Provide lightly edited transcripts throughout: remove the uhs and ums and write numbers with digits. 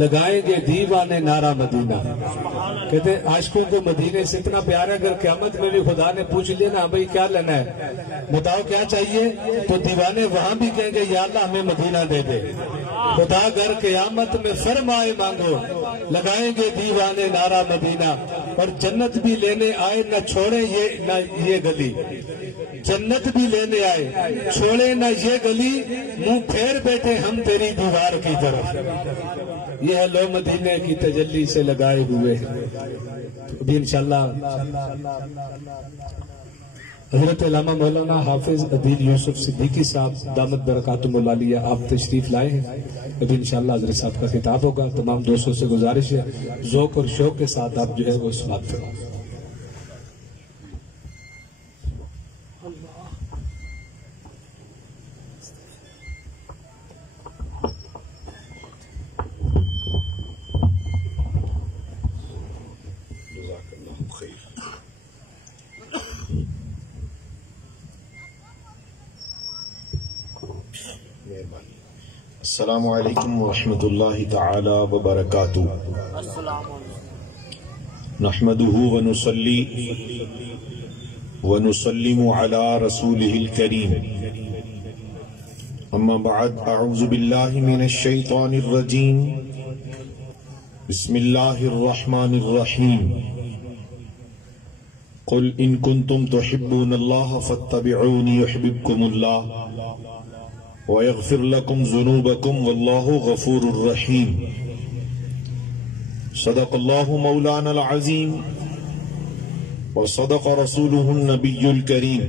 لگائیں گے دیوانے نعرہ مدینہ. کہتے ہیں عاشقوں کو مدینے سے اتنا پیار ہے، اگر قیامت میں بھی خدا نے پوچھ لیا نا بھائی کیا لینا ہے، بتاؤ کیا چاہیے، تو دیوانے وہاں بھی کہیں گے یا اللہ ہمیں مدینہ دے دے. خدا گر قیامت میں فرمائے مانگو، لگائیں گے دیوانے نعرہ مدینہ. اور جنت بھی لینے آئے نہ چھوڑے یہ گلی، جنت بھی لینے آئے چھوڑے نہ یہ گلی، منہ پھیر بیٹھے ہم تیری دیوار کی طرف. یہ ہے لو مدینے کی تجلی سے لگائے ہوئے. ابھی انشاءاللہ حضرت علامہ مولانا حافظ عدیل یوسف صدیقی صاحب دامت برکاتہم العالیہ آپ تشریف لائے ہیں. ابھی انشاءاللہ حضرت صاحب کا خطاب ہوگا. تمام دوستوں سے گزارش ہے ذوق اور شوق کے ساتھ آپ جو ہے وہ سماعت کریں. السلام علیکم ورحمۃ اللہ تعالی وبرکاتہ. نحمده ونصلی ونسلم علی رسولہ الکریم. اما بعد، اعوذ باللہ من الشیطان الرجیم. بسم اللہ الرحمن الرحیم. قل ان کنتم تحبون اللہ فاتبعونی یحببکم اللہ وَيَغْفِرْ لَكُمْ ذُنُوبَكُمْ وَاللَّهُ غَفُورٌ رَحِيمٌ. صدق اللہ مولانا العظیم وصدق رسولہ النبی الکریم.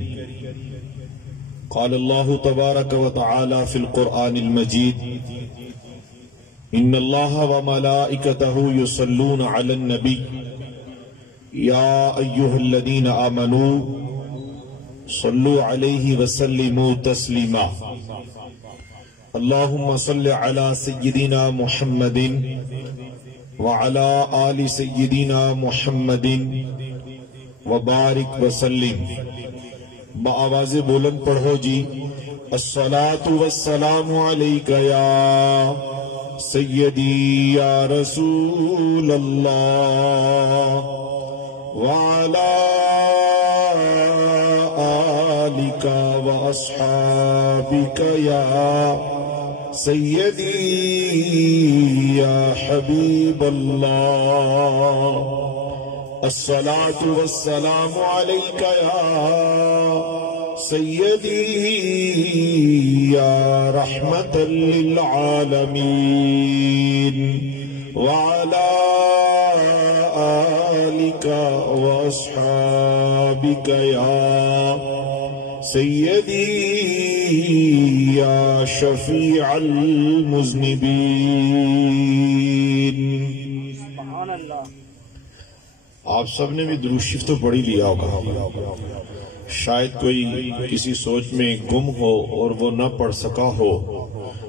قال اللہ تبارک وتعالی فی القرآن المجید: ان اللہ وملائکتہ یصلون علی النبی یا ایہا الذین آمنوا صلوا علیہ وسلموا تسلیما. اللہم صل علی سیدنا محمد وعلی آل سیدنا محمد وبارک وسلم. بآواز بلند پڑھو جی: الصلاۃ والسلام علیک یا سیدی یا رسول اللہ وعلی آلک واصحابک یا سیدی یا حبیب اللہ. الصلاۃ والسلام علیک یا سیدی یا رحمت للعالمین وعلی آلک واصحابک یا سیدی یا شفیع المذنبین. آپ سب نے بھی درود شریف تو پڑھ ہی لیا ہوگا. شاید کوئی کسی سوچ میں گم ہو اور وہ نہ پڑھ سکا ہو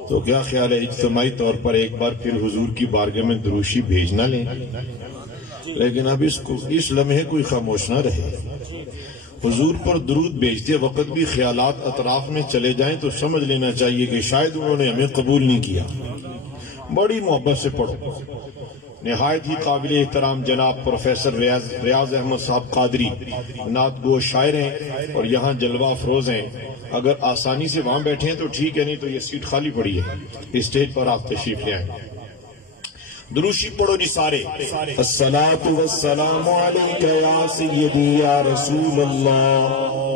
تو کیا خیال ہے اجتماعی طور پر ایک بار پھر حضور کی بارگاہ میں درود شریف بھیج نہ لیں. لیکن اب اس لمحے کوئی خاموش نہ رہے. حضور پر درود بھیجتے وقت بھی خیالات اطراف میں چلے جائیں تو سمجھ لینا چاہیے کہ شاید انہوں نے ہمیں قبول نہیں کیا. بڑی محبت سے پڑھو. نہایت ہی قابل احترام جناب پروفیسر ریاض احمد صاحب قادری نعت گو شاعر ہیں اور یہاں جلوہ افروز ہیں. اگر آسانی سے وہاں بیٹھے ہیں تو ٹھیک ہے، نہیں تو یہ سیٹ خالی پڑی ہے. اسٹیج پر آپ تشریف لے آئیں. درود شریف پڑھو جی سارے. الصلاۃ والسلام علیک یا سیدی یا رسول اللہ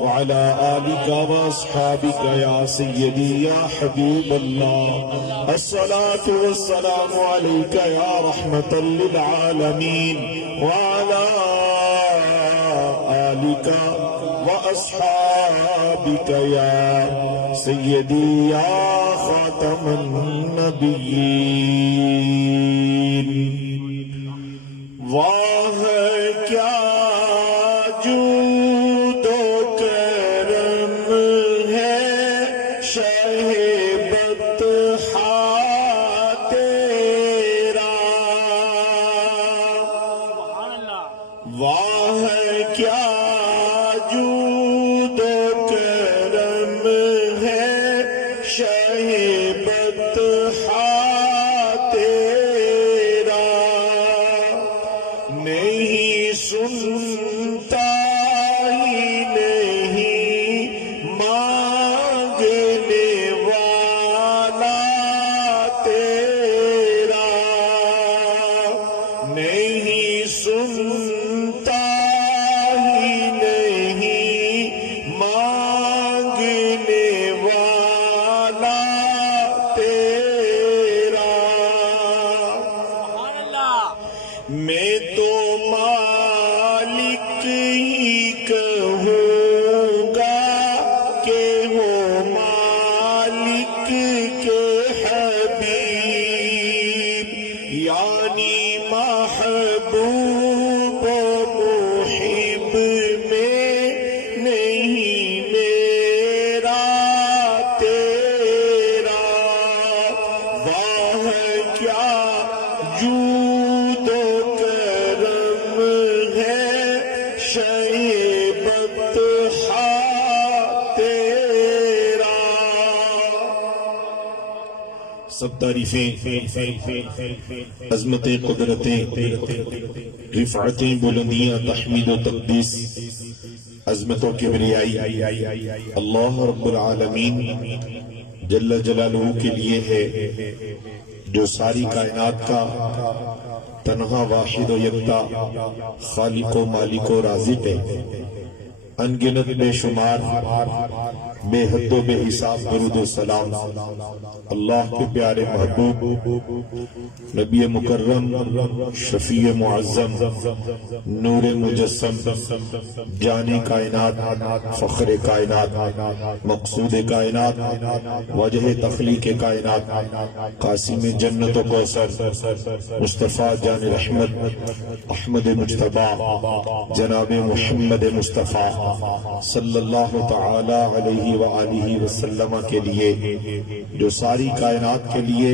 وعلی آلک واصحابک یا سیدی یا حبیب اللہ. الصلاۃ والسلام علیک یا رحمت للعالمین وعلی آلک واصحابک یا سیدی یا خاتم النبیین. واہ کیا جود و کرم ہے شہ بطحا تیرا. واہ کیا جود و کرم ہے شہ بطحا تیرا. نہیں سنتا ہی نہیں مانگنے والا تیرا، میں تو مالک ہی کہوں گا کہ وہ مالک کے حبیب، یعنی محبوب و محب میں نہیں میرا تیرا، واہ کیا جود و کرم ہے شیبت تیرا۔ سب تعریفیں، عظمتیں، قدرتیں، رفعتیں، بلندیاں، تحمید و تقدیس، عظمت و کبریائی اللہ رب العالمین جل جلالہ کے لیے ہے، جو ساری کائنات کا تنہا واحد و یکتا خالق و مالک و رازق ہے۔ انگنت بے شمار، بے حد و بے حساب درود و سلام اللہ کے پیارے محبوب نبی مکرم، شفیع معظم، نور مجسم، جان کائنات، فخر کائنات، مقصود کائنات، وجہ تخلیق کائنات، قاسم جنت و کوثر، مصطفیٰ جان رحمت، احمد مجتبیٰ، جناب محمد مصطفیٰ صلی اللہ تعالی علیہ وآلہ وسلم کے لیے، جو ساری کائنات کے لیے،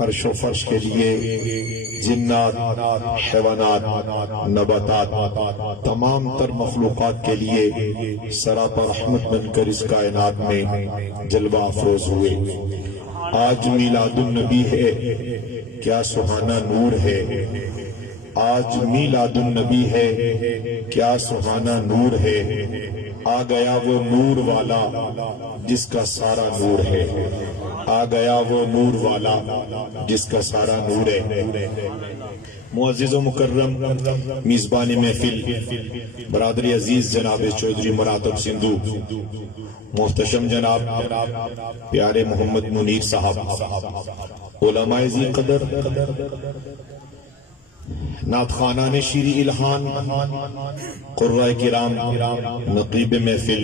عرش و فرش کے لیے، جنات، حیوانات، نباتات، تمام تر مخلوقات کے لیے سراپا رحمت بن کر اس کائنات میں جلوہ افروز ہوئے۔ آج میلاد النبی ہے، کیا سہانا نور ہے، آج میلاد النبی ہے، کیا سہانا نور ہے، آ گیا وہ نور والا جس کا سارا نور ہے، آ گیا وہ نور والا جس کا سارا نور ہے۔ معزز و مکرم میزبان محفل برادری عزیز جناب چودھری مراتب سندھو، محتشم جناب پیارے محمد منیر صاحب، علماء ذی قدر، نعت خانان شیری الہان، قرائے کرام، نقیب محفل،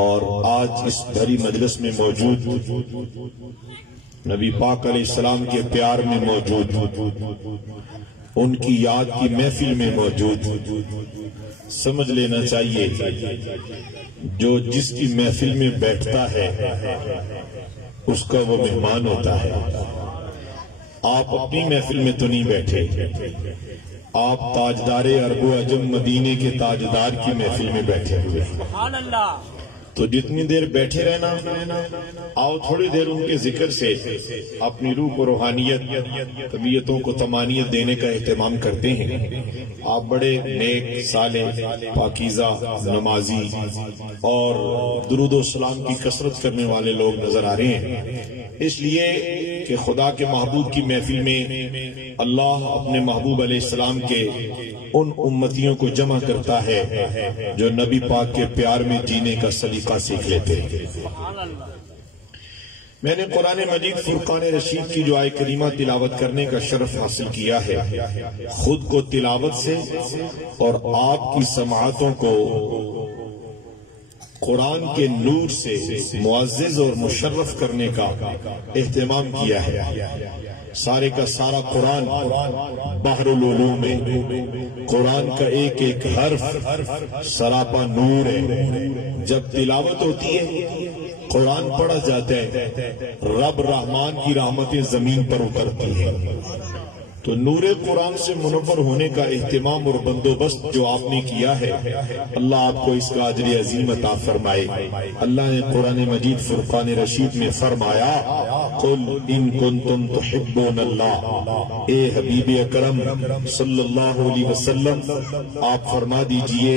اور آج اس بھری مجلس میں موجود نبی پاک علیہ السلام کے پیار میں موجود، ان کی یاد کی محفل میں موجود، سمجھ لینا چاہیے جو جس کی محفل میں بیٹھتا ہے اس کا وہ مہمان ہوتا ہے۔ آپ اپنی محفل میں تو نہیں بیٹھے، آپ تاجدار عرب و عجم مدینے کے تاجدار کی محفل میں بیٹھے ہوئے، تو جتنی دیر بیٹھے رہنا، آؤ تھوڑی دیر ان کے ذکر سے اپنی روح کو روحانیت، طبیعتوں کو طمانیت دینے کا اہتمام کرتے ہیں۔ آپ بڑے نیک، صالح، پاکیزہ، نمازی اور درود و سلام کی کثرت کرنے والے لوگ نظر آ رہے ہیں، اس لیے کہ خدا کے محبوب کی محفل میں اللہ اپنے محبوب علیہ السلام کے ان امتیوں کو جمع کرتا ہے جو نبی پاک کے پیار میں جینے کا سلیقہ سیکھ لیتے ہیں۔ میں نے قرآن مجید فرقان رشید کی جو آیت کریمہ تلاوت کرنے کا شرف حاصل کیا ہے، خود کو تلاوت سے اور آپ کی سماعتوں کو قرآن کے نور سے معزز اور مشرف کرنے کا اہتمام کیا ہے۔ سارے کا سارا قرآن بحر العلوم ہے، قرآن کا ایک ایک حرف سراپا نور ہے۔ جب تلاوت ہوتی ہے، قرآن پڑھا جاتا ہے، رب رحمان کی رحمتیں زمین پر اترتی ہیں۔ تو نور قرآن سے منور ہونے کا اہتمام اور بندوبست جو آپ نے کیا ہے، اللہ آپ کو اس کا اجر عظیم عطا فرمائے۔ اللہ نے قرآن مجید فرقان رشید میں فرمایا، قل ان کنتم تحبون اللہ، اے حبیب اکرم صلی اللہ علیہ وسلم آپ فرما دیجئے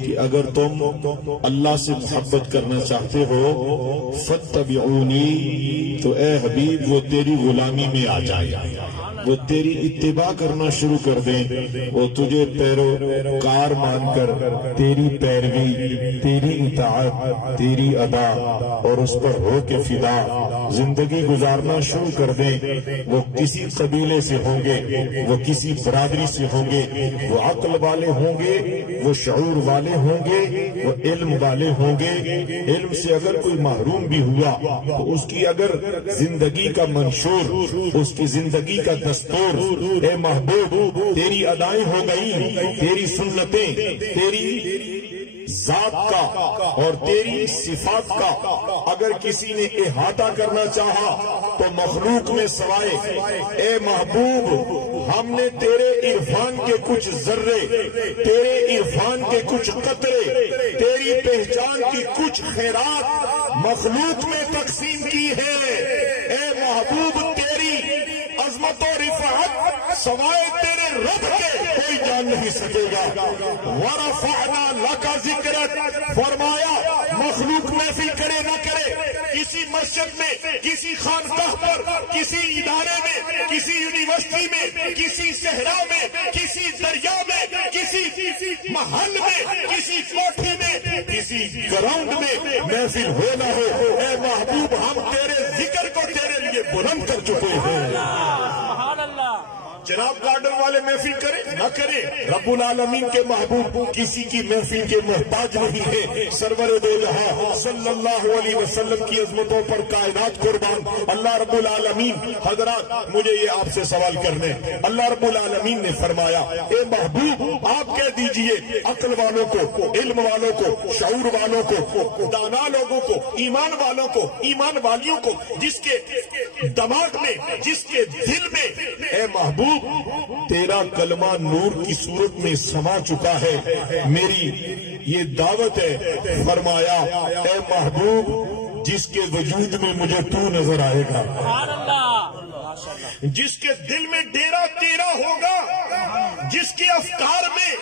کہ اگر تم اللہ سے محبت کرنا چاہتے ہو فاتبعونی، تو اے حبیب وہ تیری غلامی میں آ جائے، وہ تیری اتباع کرنا شروع کر دیں، وہ تجھے پیروکار مان کر تیری پیروی، تیری اطاعت، تیری ادا اور اس پر ہو کے فدا زندگی گزارنا شروع کر دیں۔ وہ کسی قبیلے سے ہوں گے، وہ کسی برادری سے ہوں گے، وہ عقل والے ہوں گے، وہ شعور والے ہوں گے، وہ علم والے ہوں گے۔ علم سے اگر کوئی محروم بھی ہوا تو اس کی اگر زندگی کا منشور، اس کی زندگی کا دستور، اے محبوب تیری ادائیں ہو گئی، تیری سنتیں، تیری ذات کا اور تیری صفات کا اگر کسی نے احاطہ کرنا چاہا تو مخلوق میں سوائے اے محبوب ہم نے تیرے عرفان کے کچھ ذرے، تیرے عرفان کے کچھ قطرے، تیری پہچان کی کچھ خیرات مخلوق میں تقسیم کی ہے۔ اے محبوب تیری عظمت و رفعت سوائے تیرے رب کے کوئی جان نہیں سکے گا۔ وَرَفَعْنَا لَكَ ذِكْرَكَ، فرمایا مخلوق محفل کرے نہ کرے، کسی مسجد میں، کسی خانقاہ پر، کسی ادارے میں، کسی یونیورسٹی میں، کسی صحرا میں، کسی دریا میں، کسی محل میں، کسی کوٹھی میں، کسی گراؤنڈ میں محفل ہو نہ ہو، اے محبوب ہم تیرے ذکر کو تیرے لیے بلند کر چکے ہیں۔ جناب گارڈن والے محفل کرے نہ کرے، رب العالمین کے محبوب کسی کی محفل کے محتاج نہیں ہے۔ سرور دو جہاں صلی اللہ علیہ وسلم کی عظمتوں پر کائنات قربان۔ اللہ رب العالمین، حضرات مجھے یہ آپ سے سوال کرنے، اللہ رب العالمین نے فرمایا اے محبوب آپ کہہ دیجئے عقل والوں کو، علم والوں کو، شعور والوں کو، دانا لوگوں کو، ایمان والوں کو، ایمان والیوں کو، جس کے دماغ میں، جس کے دل میں اے محبوب تیرا کلمہ نور کی صورت میں سما چکا ہے، میری یہ دعوت ہے۔ فرمایا اے محبوب جس کے وجود میں مجھے تو نظر آئے گا، جس کے دل میں ڈیرا تیرا ہوگا، جس کے افکار میں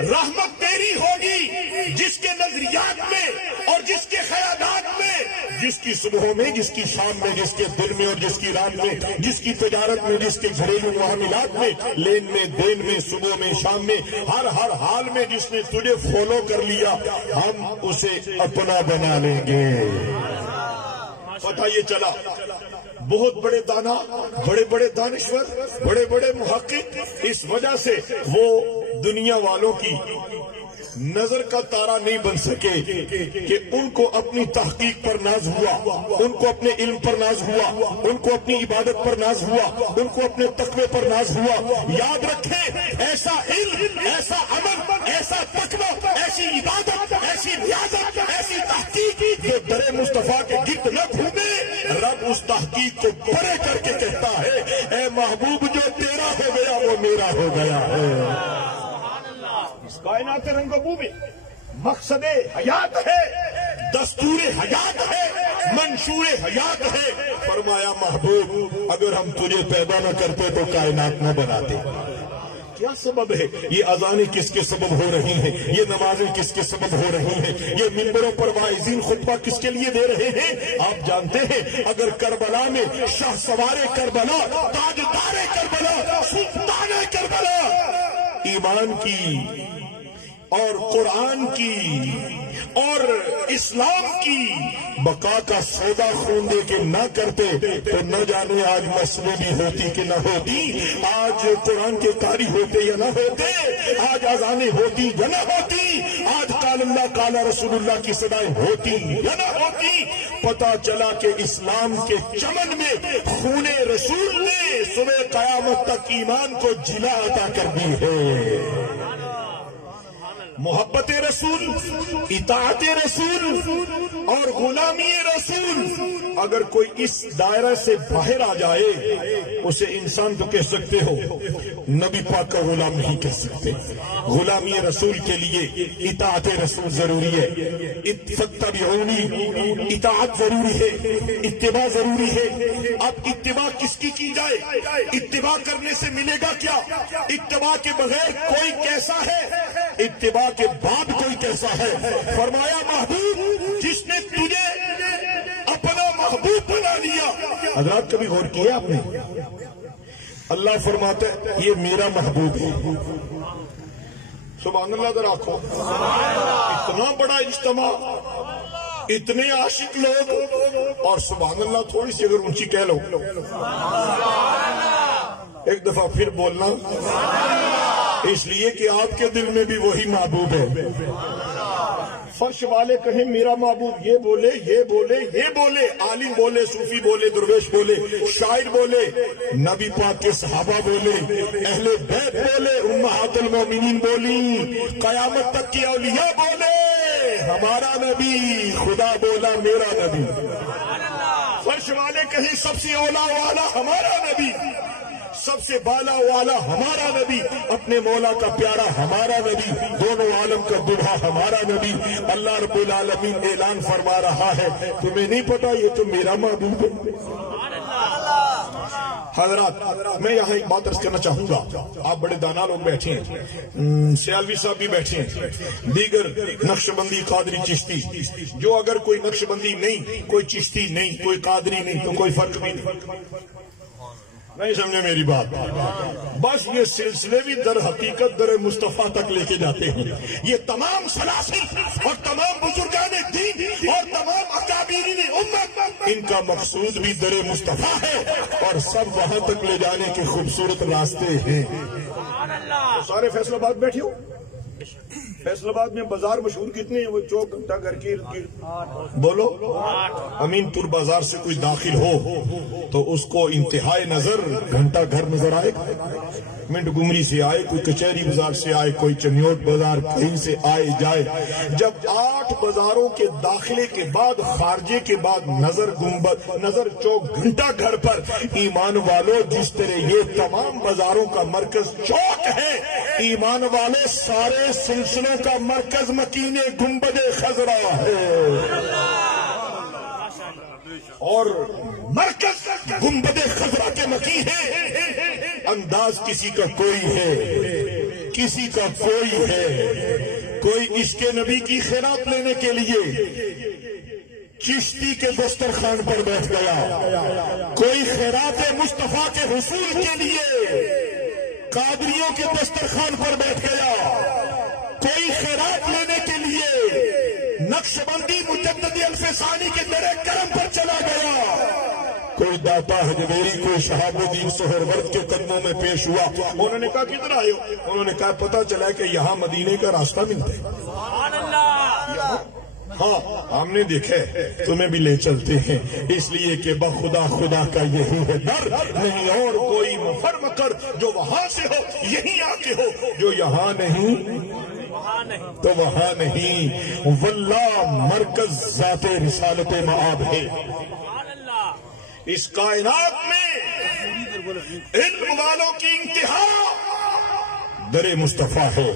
رحمت تیری ہوگی، جس کے نظریات میں اور جس کے خیالات میں، جس کی صبحوں میں، جس کی شام میں، جس کے دل میں اور جس کی رات میں، جس کی تجارت میں، جس کے گھریلو معاملات میں، لین میں، دین میں، صبح میں، شام میں، ہر حال میں جس نے تجھے فالو کر لیا ہم اسے اپنا بنا لیں گے۔ پتہ یہ چلا بہت بڑے دانا، بڑے بڑے دانشور، بڑے بڑے محقق اس وجہ سے وہ دنیا والوں کی نظر کا تارا نہیں بن سکے کہ ان کو اپنی تحقیق پر ناز ہوا، ان کو اپنے علم پر ناز ہوا، ان کو اپنی عبادت پر ناز ہوا، ان کو اپنے تقوی پر ناز ہوا۔ یاد رکھیں ایسا علم، ایسا عمل، ایسا تقوی، ایسی عبادت، ایسی ریاضت، ایسی تحقیق جو در مصطفیٰ کے گرد نہ گھومے، رب اس تحقیق کو پرے کر کے کہتا ہے اے محبوب جو تیرا ہو گیا وہ میرا ہو گیا ہے۔ کائنات رنگ و بو میں مقصد حیات ہے، دستور حیات ہے، منشور حیات ہے۔ فرمایا محبوب اگر ہم تجھے پیدا نہ کرتے تو کائنات نہ بناتے۔ کیا سبب ہے؟ یہ اذانیں کس کے سبب ہو رہی ہیں، یہ نمازیں کس کے سبب ہو رہی ہیں، یہ منبروں پر واعظین خطبہ کس کے لیے دے رہے ہیں؟ آپ جانتے ہیں اگر کربلا میں شاہ سوار کربلا، تاجدار کربلا، سلطان کربلا ایمان کی اور قرآن کی اور اسلام کی بقا کا سودا خون دے کے نہ کرتے تو نہ جانے آج مسئلے بھی ہوتی کہ نہ ہوتی، آج قرآن کے قاری ہوتے یا نہ ہوتے، آج اذانیں ہوتی یا نہ ہوتی، آج قال اللہ قال رسول اللہ کی صدائیں ہوتی یا نہ ہوتی۔ پتہ چلا کہ اسلام کے چمن میں خون رسول نے صبح قیامت تک ایمان کو جلا عطا کر دی ہے۔ محبت رسول، اطاعت رسول اور غلامی رسول اگر کوئی اس دائرہ سے باہر آ جائے اسے انسان تو کہہ سکتے ہو، نبی پاک کا غلام نہیں کہہ سکتے۔ غلامی رسول کے لیے اطاعت رسول ضروری ہے، فاتبعونی اطاعت ضروری ہے، اتباع ضروری ہے۔ اب اتباع کس کی جائے؟ اتباع کرنے سے ملے گا کیا؟ اتباع کے بغیر کوئی کیسا ہے، اتباع کے بعد کوئی کیسا ہے؟ فرمایا محبوب جس نے تجھے اپنا محبوب بنا لیا۔ حضرات کبھی غور کیا آپ نے اللہ فرماتا ہے یہ میرا محبوب ہے. سبحان اللہ ذرا آنکھو. اتنا بڑا اجتماع، اتنے عاشق لوگ، اور سبحان اللہ تھوڑی سی اگر اونچی کہہ لو. ایک دفعہ پھر بولنا، اس لیے کہ آپ کے دل میں بھی وہی محبوب ہے. فرش والے کہیں میرا محبوب، یہ بولے یہ بولے یہ بولے، عالم بولے، صوفی بولے، درویش بولے، شاعر بولے، نبی پاک کے صحابہ بولے، اہل بیت بولے، امہات المومنین بولی، قیامت تک کی اولیاء بولے، ہمارا نبی، خدا بولا میرا نبی. فرش والے کہیں سب سے اولا والا ہمارا نبی، سب سے بالا والا ہمارا نبی، اپنے مولا کا پیارا ہمارا نبی، دونوں عالم کا دلہا ہمارا نبی. اللہ رب العالمین اعلان فرما رہا ہے، تمہیں نہیں پتا یہ تو میرا محبوب ہے. حضرات میں یہاں ایک بات عرض کرنا چاہوں گا. آپ بڑے دانا لوگ بیٹھے ہیں، سیالوی صاحب بھی بیٹھے ہیں، دیگر نقش بندی، قادری، چشتی، جو اگر کوئی نقش بندی نہیں، کوئی چشتی نہیں، کوئی قادری نہیں تو کوئی فرق بھی نہیں. نہیں سمجھے میری بات؟ بس یہ سلسلے بھی در حقیقت در مصطفیٰ تک لے کے جاتے ہیں. یہ تمام سلاسل اور تمام بزرگان دین اور تمام اکابرین امت، ان کا مقصود بھی در مصطفیٰ ہے، اور سب وہاں تک لے جانے کے خوبصورت راستے ہیں. سارے فیصل آباد بیٹھے ہو. فیصل آباد میں بازار مشہور کتنے ہیں؟ وہ چوک گھنٹہ گھر کی بولو. امین پور بازار سے کوئی داخل ہو تو اس کو انتہائی نظر گھنٹہ گھر نظر آئے. منٹ گمری سے آئے، کوئی کچہری بازار سے آئے، کوئی چنیوٹ بازار، کہیں سے آئے جائے، جب 8 بازاروں کے داخلے کے بعد، خارجے کے بعد نظر گنبد، نظر چوک گھنٹہ گھر پر، ایمان والو جس طرح یہ تمام بازاروں کا مرکز چوک ہے، ایمان والے سارے سلسلوں کا مرکز مکین گنبد خضرا ہے. اور مرکز گنبد خضرا کے مکی ہے. انداز کسی کا کوئی ہے، کسی کا کوئی ہے. کوئی عشق نبی کی خیرات لینے کے لیے چشتی کے دسترخوان پر بیٹھ گیا، کوئی خیرات مصطفیٰ کے حصول کے لیے قادریوں کے دسترخوان پر بیٹھ گیا، کوئی خیرات لینے کے لیے نقش بندی مجدد الفسانی کے در کرم پر چلا گیا، کوئی داتا حجویری، کوئی شہاب الدین سہرورد کے قدموں میں پیش ہوا. انہوں نے کہا کدھر آئے ہو؟ انہوں نے کہا پتہ چلا کہ یہاں مدینے کا راستہ ملتا ہے. ہاں ہم نے دیکھا ہے، تمہیں بھی لے چلتے ہیں، اس لیے کہ بخدا خدا کا یہی ہے در، نہیں اور کوئی مفرم کر جو وہاں سے ہو یہی آ کے ہو، جو یہاں نہیں تو وہاں نہیں. واللہ مرکز ذات رسالت معاب ہے. اس کائنات میں علم والوں کی انتہا در مصطفیٰ ہے،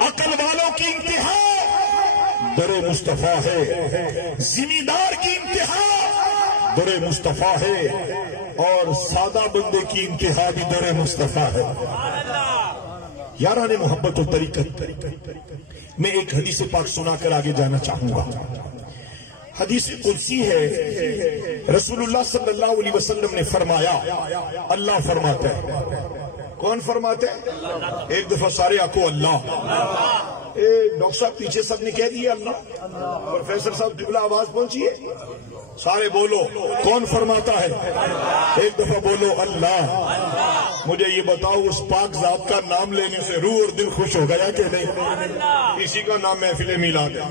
عقل والوں کی انتہا در مصطفیٰ ہے، زمیندار کی انتہا در مصطفیٰ ہے، اور سادہ بندے کی انتہا بھی در مصطفیٰ ہے. یاران محبت و طریقت، میں ایک حدیث پاک سنا کر آگے جانا چاہوں گا. حدیث قدسی ہے، رسول اللہ صلی اللہ علیہ وسلم نے فرمایا، اللہ فرماتا ہے. کون فرماتے ہیں؟ ایک دفعہ سارے آکو اللہ. ڈاکٹر صاحب پیچھے سب نے کہہ دیا اللہ. پروفیسر صاحب قبلہ آواز پہنچی ہے، سارے بولو کون فرماتا ہے؟ ایک دفعہ بولو اللہ. مجھے یہ بتاؤ اس پاک ذات کا نام لینے سے روح اور دل خوش ہو گیا کہ نہیں؟ اسی کا نام محفل میلاد ہے.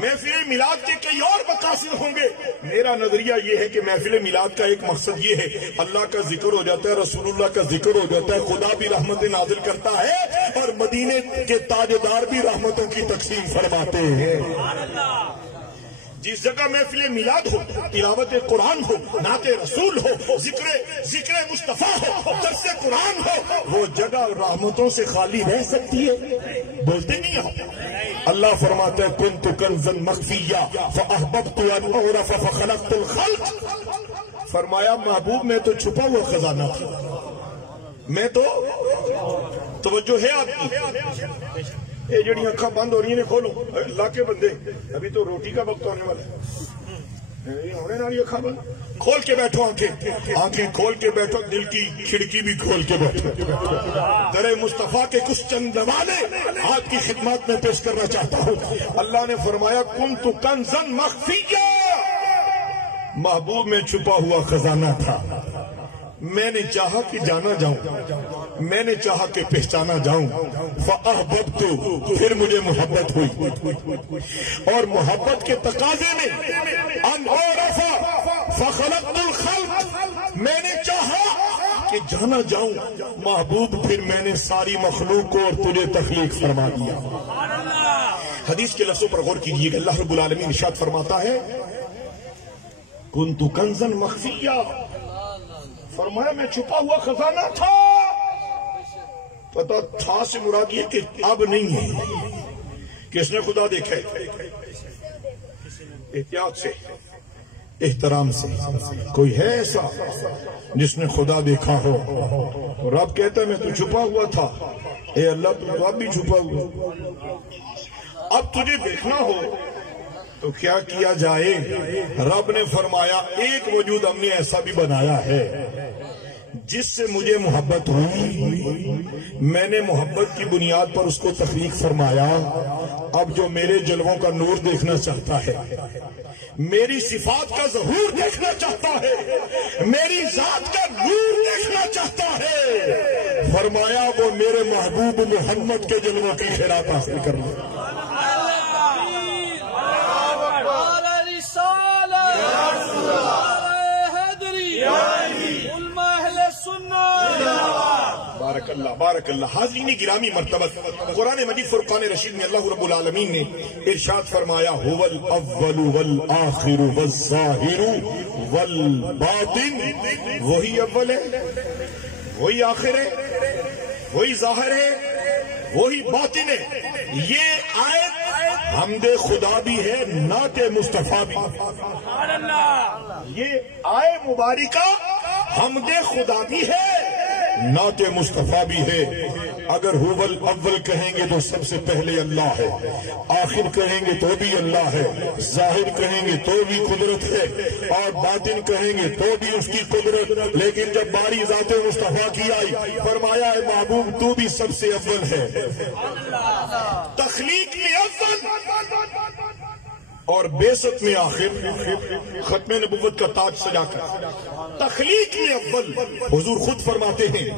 محفل میلاد کے کئی اور مقاصد ہوں گے. میرا نظریہ یہ ہے کہ محفل میلاد کا ایک مقصد یہ ہے، اللہ کا ذکر ہو جاتا ہے، رسول اللہ کا ذکر ہو جاتا ہے، خدا بھی رحمت نازل کرتا ہے، اور مدینے کے تاجدار بھی رحمتوں کی تقسیم فرماتے ہیں. جس جگہ محفل میلاد ہو، تلاوت قرآن ہو، نعت رسول ہو، ذکر مصطفیٰ ہو، درس قرآن ہو، وہ جگہ رحمتوں سے خالی رہ سکتی ہے؟ بولتے نہیں ہو. اللہ فرماتا ہے کنت کنزا مخفیا فاحببت ان اعرف فخلقت الخلق. فرمایا محبوب میں تو چھپا ہوا خزانہ تھا، میں تو توجہ ہے آپ کی. یہ جڑی اکھاں بند ہو رہی ہیں کھولو، اللہ کے بندے ابھی تو روٹی کا وقت ہونے والا ہے. کھول کے بیٹھو آنکھیں کھول کے بیٹھو، دل کی کھڑکی بھی کھول کے بیٹھو۔ در مصطفیٰ کے کچھ چند نوالے آپ کی خدمات میں پیش کرنا چاہتا ہوں۔ اللہ نے فرمایا کنت کنزا مخفیا، محبوب میں چھپا ہوا خزانہ تھا، میں نے چاہا کہ جانا جاؤں، میں نے چاہا کہ پہچانا جاؤں، فأحببت، پھر مجھے محبت ہوئی، اور محبت کے تقاضے میں ان اعرف فخلقت الخلق، میں نے چاہا کہ جانا جاؤں محبوب، پھر میں نے ساری مخلوق کو اور تجھے تخلیق فرما دیا۔ حدیث کے لفظوں پر غور کیجیے کہ اللہ رب العالمین ارشاد فرماتا ہے کنت کنزا مخفیا، فرمایا میں چھپا ہوا خزانہ تھا۔ پتہ تھا سے مراد یہ کہ اب نہیں ہے۔ کس نے خدا دیکھا ہے؟ احتیاط سے، احترام سے، کوئی ہے ایسا جس نے خدا دیکھا ہو؟ رب کہتا ہے میں تو چھپا ہوا تھا، اے اللہ تو اب بھی چھپا ہوا، اب تجھے دیکھنا ہو تو کیا کیا جائے؟ رب نے فرمایا ایک وجود ہم نے ایسا بھی بنایا ہے جس سے مجھے محبت ہوئی، میں نے محبت کی بنیاد پر اس کو تخلیق فرمایا۔ اب جو میرے جلووں کا نور دیکھنا چاہتا ہے، میری صفات کا ظہور دیکھنا چاہتا ہے، میری ذات کا نور دیکھنا چاہتا ہے، فرمایا وہ میرے محبوب محمد کے جلووں کی خیرات حاصل کرنا۔ بارک اللہ بارک اللہ۔ حاضرین گرامی مرتبہ قرآن مجید فرقان رشید میں اللہ رب العالمین نے ارشاد فرمایا هو الاول والآخر والظاہر والباطن، وہی اول ہے، وہی آخر ہے، وہی ظاہر ہے، وہی باطن ہے۔ یہ آیت حمد خدا بھی ہے، نعت مصطفیٰ بھی۔ یہ آئے مبارکہ حمد خدا بھی ہے، نعت مصطفیٰ بھی ہے۔ اگر هو الاول کہیں گے تو سب سے پہلے اللہ ہے، آخر کہیں گے تو بھی اللہ ہے، ظاہر کہیں گے تو بھی قدرت ہے، اور باطن کہیں گے تو بھی اس کی قدرت۔ لیکن جب باری ذات مصطفیٰ کی آئی، فرمایا اے محبوب تو بھی سب سے اول ہے، تخلیق میں اول اور بعثت میں آخر، ختم نبوت کا تاج سجا کر تخلیق میں اول۔ حضور خود فرماتے ہیں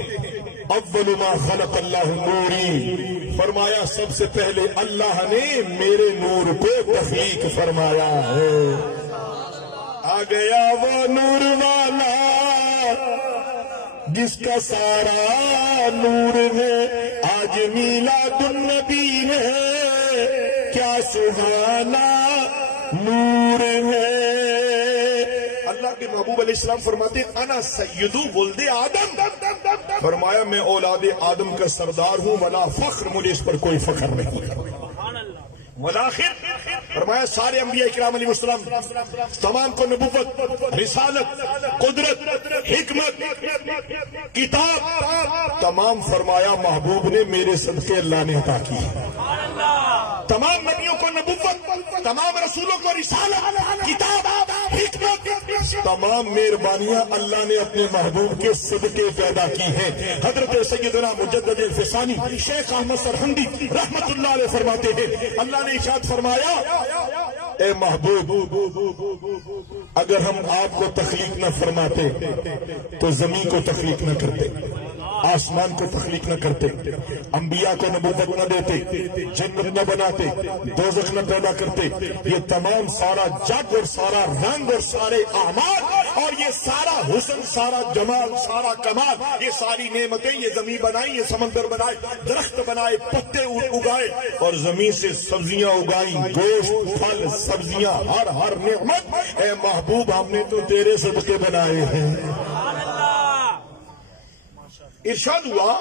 اول ما خلق اللہ نوری، فرمایا سب سے پہلے اللہ نے میرے نور کو تخلیق فرمایا ہے۔ آ گیا وہ نور والا جس کا سارا نور ہے، آج میلاد النبی ہے، کیا سبحانہ نور ہے۔ اللہ کے محبوب علیہ السلام فرماتے ہیں انا سید ولد آدم، فرمایا میں اولاد آدم کا سردار ہوں، ولا فخر، مجھے اس پر کوئی فخر نہیں۔ والآخر فرمایا سارے انبیاء اکرام علیہ السلام تمام کو نبوت، رسالت، قدرت، حکمت، کتاب تمام فرمایا محبوب نے میرے صدقے اللہ نے عطا کی۔ تمام نبیوں کو نبوت، تمام رسولوں کو رسالت، کتاب، حکمت، تمام مہربانیاں اللہ نے اپنے محبوب کے صدقے پیدا کی ہیں۔ حضرت سیدنا مجدد الفسانی شیخ احمد سرہندی رحمت اللہ علیہ فرماتے ہیں اللہ نے ارشاد فرمایا اے محبوب اگر ہم آپ کو تخلیق نہ فرماتے تو زمین کو تخلیق نہ کرتے، آسمان کو تخلیق نہ کرتے، انبیاء کو نبوت نہ دیتے، جنت نہ بناتے، دوزخ نہ پیدا کرتے، یہ تمام سارا جگ اور سارا رنگ اور سارے اعمال اور یہ سارا حسن، سارا جمال، سارا کمال، یہ ساری نعمتیں، یہ زمین بنائی، یہ سمندر بنائے، درخت بنائے، پتے اگائے اور زمین سے سبزیاں اگائیں، گوشت، پھل، سبزیاں، ہر نعمت اے محبوب ہم نے تو تیرے صدقے بنائے ہیں۔ ارشاد ہوا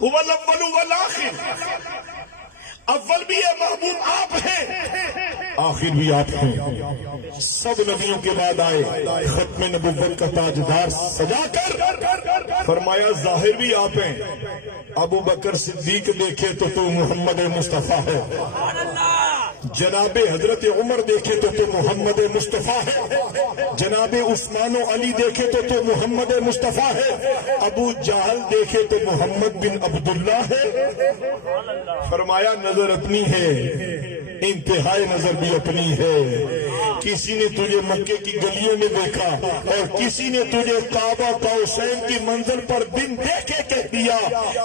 هو الاول والآخر، اول بھی ہے محبوب آپ ہیں، آخر بھی آپ ہیں۔ سب نبیوں کے بعد آئے، ختم نبوت کا تاجدار سجا کر فرمایا ظاہر بھی آپ ہیں، ابو بکر صدیق دیکھے تو محمد مصطفیٰ ہے، جناب حضرت عمر دیکھے تو محمد مصطفیٰ ہے، جناب عثمان و علی دیکھے تو محمد مصطفیٰ ہے، ابو جہل دیکھے تو محمد بن عبداللہ ہے۔ فرمایا نظر اپنی ہے، انتہائی نظر بھی اپنی ہے۔ کسی نے تجھے مکے کی گلیوں میں دیکھا اور کسی نے تجھے کعبہ قوسین کی منزل پر دن دیکھے کہہ دیا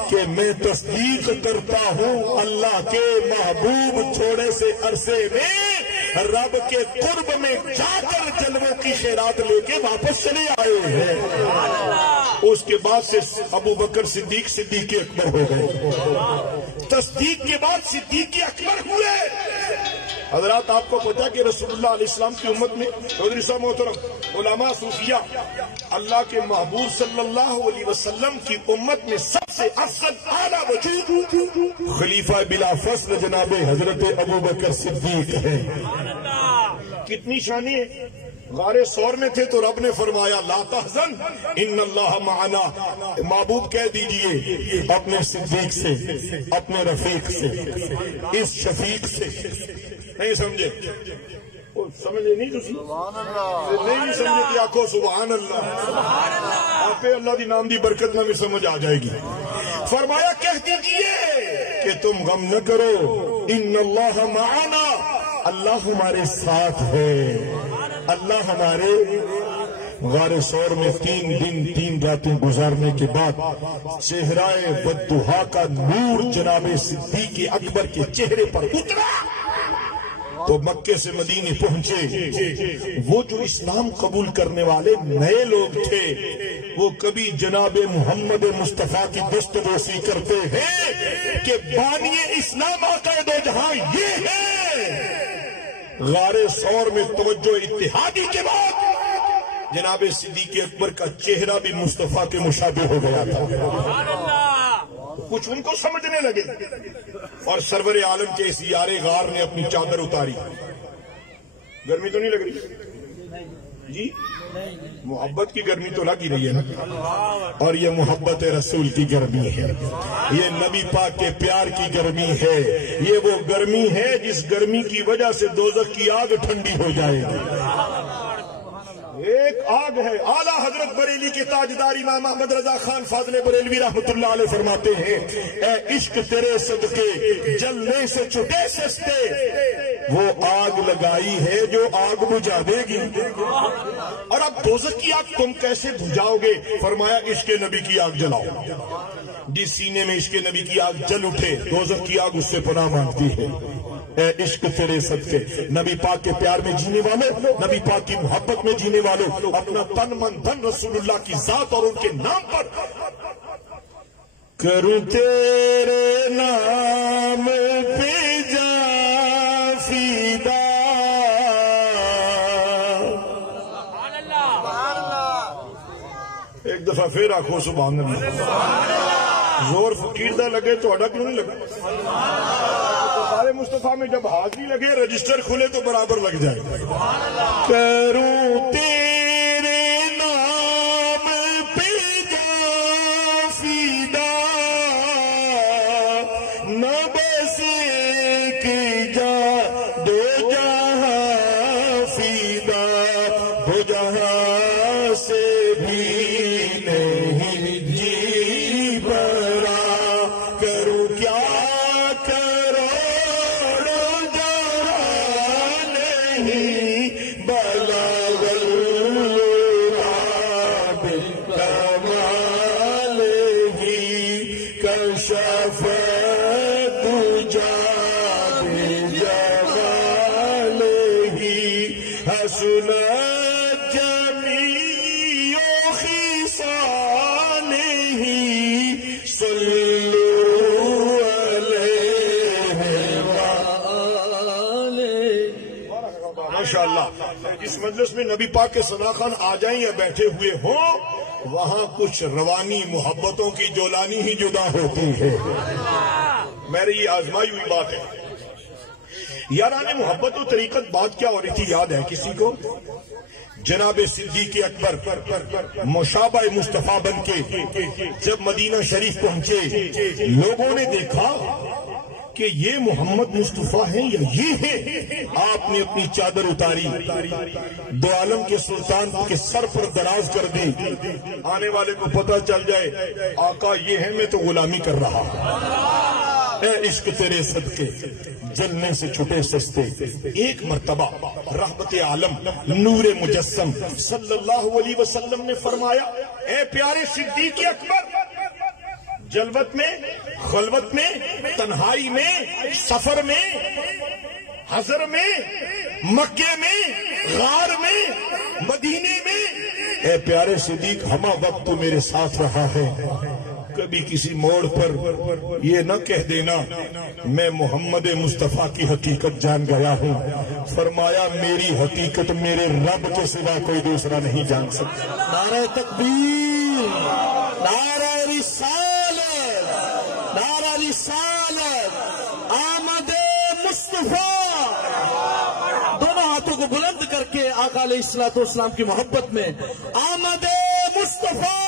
کہ میں تصدیق کرتا ہوں اللہ کے محبوب تھوڑے سے عرصے میں رب کے قرب میں جا کر جلووں کی خیرات لے کے واپس چلے آئے ہیں۔ اس کے بعد سے ابو بکر صدیق اکبر ہو گئے، تصدیق کے بعد صدیق اکبر ہوئے۔ حضرات آپ کو پتا کہ رسول اللہ علیہ السلام کی امت میں چودھری صاحب محترم علماء صوفیہ اللہ کے محبوب صلی اللہ علیہ وسلم کی امت میں سب سے افضل اعلیٰ وجود خلیفہ بلا فصل جناب حضرت ابو بکر صدیق ہے۔ کتنی شانی ہے، غار ثور میں تھے تو رب نے فرمایا لا تحزن ان اللہ معنا، محبوب کہہ دیجئے اپنے صدیق سے، اپنے رفیق سے، اس شفیق سے۔ نہیں سمجھے؟ سمجھے نہیں تسی؟ نہیں سمجھے کہ آکھو سبحان اللہ، آپ پہ اللہ دی نام دی برکت میں بھی سمجھ آ جائے گی۔ فرمایا کہہ دیجئے کہ تم غم نہ کرو، ان اللہ معنا، اللہ ہمارے ساتھ ہے۔ اللہ ہمارے غار ثور میں 3 دن 3 راتیں گزارنے کے بعد چہرہ بددہا کا نور جناب صدیق اکبر کے چہرے پر اترا تو مکے سے مدینے پہنچے۔ وہ جو اسلام قبول کرنے والے نئے لوگ تھے وہ کبھی جناب محمد مصطفیٰ کی دستبوسی کرتے ہیں کہ بانی اسلام آقا دو جہاں یہ ہے۔ غار ثور میں توجہ اتحادی کے بعد جناب صدیق اکبر کا چہرہ بھی مصطفیٰ کے مشابہ ہو گیا تھا۔ کچھ ان کو سمجھنے لگے اور سرور عالم کے اس یار غار نے اپنی چادر اتاری۔ گرمی تو نہیں لگ رہی جی؟ محبت کی گرمی تو لگ ہی رہی ہے نا، اور یہ محبت رسول کی گرمی ہے، یہ نبی پاک کے پیار کی گرمی ہے، یہ وہ گرمی ہے جس گرمی کی وجہ سے دوزخ کی آگ ٹھنڈی ہو جائے گی۔ ایک آگ ہے، اعلیٰ حضرت بریلی کے تاجدار امام محمد رضا خان فاضل بریلوی رحمۃ اللہ علیہ فرماتے ہیں اے عشق تیرے صدقے جلنے سے چھٹے سستے، وہ آگ لگائی ہے جو آگ بجھا دے گی۔ اور اب دوزخ کی آگ تم کیسے بجھاؤ گے؟ فرمایا عشق نبی کی آگ جلاؤ۔ جس سینے میں عشق نبی کی آگ جل اٹھے دوزخ کی آگ اس سے پناہ مانگتی ہے۔ اے عشق تیرے صدقے، نبی پاک کے پیار میں جینے والوں، نبی پاک کی محبت میں جینے والوں، اپنا تن من دھن رسول اللہ کی ذات اور ان کے نام پر کروں تیرے نام پہ جا فیدا۔ ایک دفعہ پھر آخو سبحان اللہ، زور فقیر دا لگے تو اڈا کیوں نہیں لگا؟ سارے مصطفیٰ میں جب حاضری لگے رجسٹر کھلے تو برابر لگ جائے۔ کروں تیرے نام پہ جا فیدا، نہ بس ایک جا دو جہاں فیدا، دو جہاں سے بھی نہیں جی بھرا، کروں کیا اس مجلس میں نبی پاک کے صداقان آ جائیں یا بیٹھے ہوئے ہوں، وہاں کچھ روانی محبتوں کی جولانی ہی جدا ہوتی ہے۔ میری یہ آزمائی ہوئی بات ہے۔ یاران محبت و طریقت بات کیا ہو رہی تھی یاد ہے کسی کو؟ جناب صدیق اکبر مشابہ مصطفیٰ بن کے جب مدینہ شریف پہنچے، لوگوں نے دیکھا کہ یہ محمد مصطفیٰ ہیں یا یہ ہیں. آپ نے اپنی چادر اتاری، دو عالم کے سلطان کے سر پر دراز کر دی. آنے والے کو پتہ چل جائے آقا یہ ہے، میں تو غلامی کر رہا ہوں. اے عشق تیرے صدقے جلنے سے چھٹے سستے. ایک مرتبہ رحمت عالم نور مجسم صلی اللہ علیہ وسلم نے فرمایا، اے پیارے صدیق اکبر، جلوت میں، خلوت میں، تنہائی میں، سفر میں، حضر میں، مکے میں، غار میں، مدینے میں، اے پیارے صدیق ہمہ وقت تو میرے ساتھ رہا ہے. کبھی کسی موڑ پر یہ نہ کہہ دینا میں محمد مصطفیٰ کی حقیقت جان گیا ہوں. فرمایا میری حقیقت میرے رب کے سوا کوئی دوسرا نہیں جان سکتا. نعرہ تکبیر، نعرہ رسالت، نعرہ رسالت، آمد مصطفیٰ. دونوں ہاتھوں کو بلند کر کے آقا علیہ الصلوۃ والسلام کی محبت میں آمد مصطفیٰ،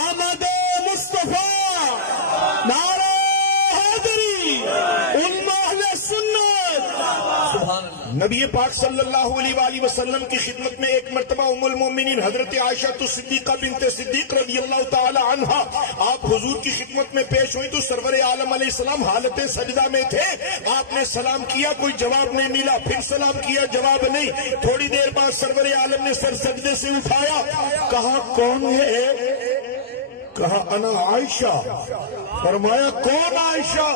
آمد مصطفیٰ، نعرہ حیدری، علماء اہل سنت. سبحان اللہ. نبی پاک صلی اللہ علیہ وآلہ وسلم کی خدمت میں ایک مرتبہ ام المومنین حضرت عائشہ صدیقہ بنت صدیق رضی اللہ تعالی عنہا آپ حضور کی خدمت میں پیش ہوئی تو سرور عالم علیہ السلام حالت سجدہ میں تھے. آپ نے سلام کیا، کوئی جواب نہیں ملا. پھر سلام کیا، جواب نہیں. تھوڑی دیر بعد سرور عالم نے سر سجدے سے اٹھایا، کہا کون ہے؟ کہا انا عائشہ. فرمایا کون عائشہ؟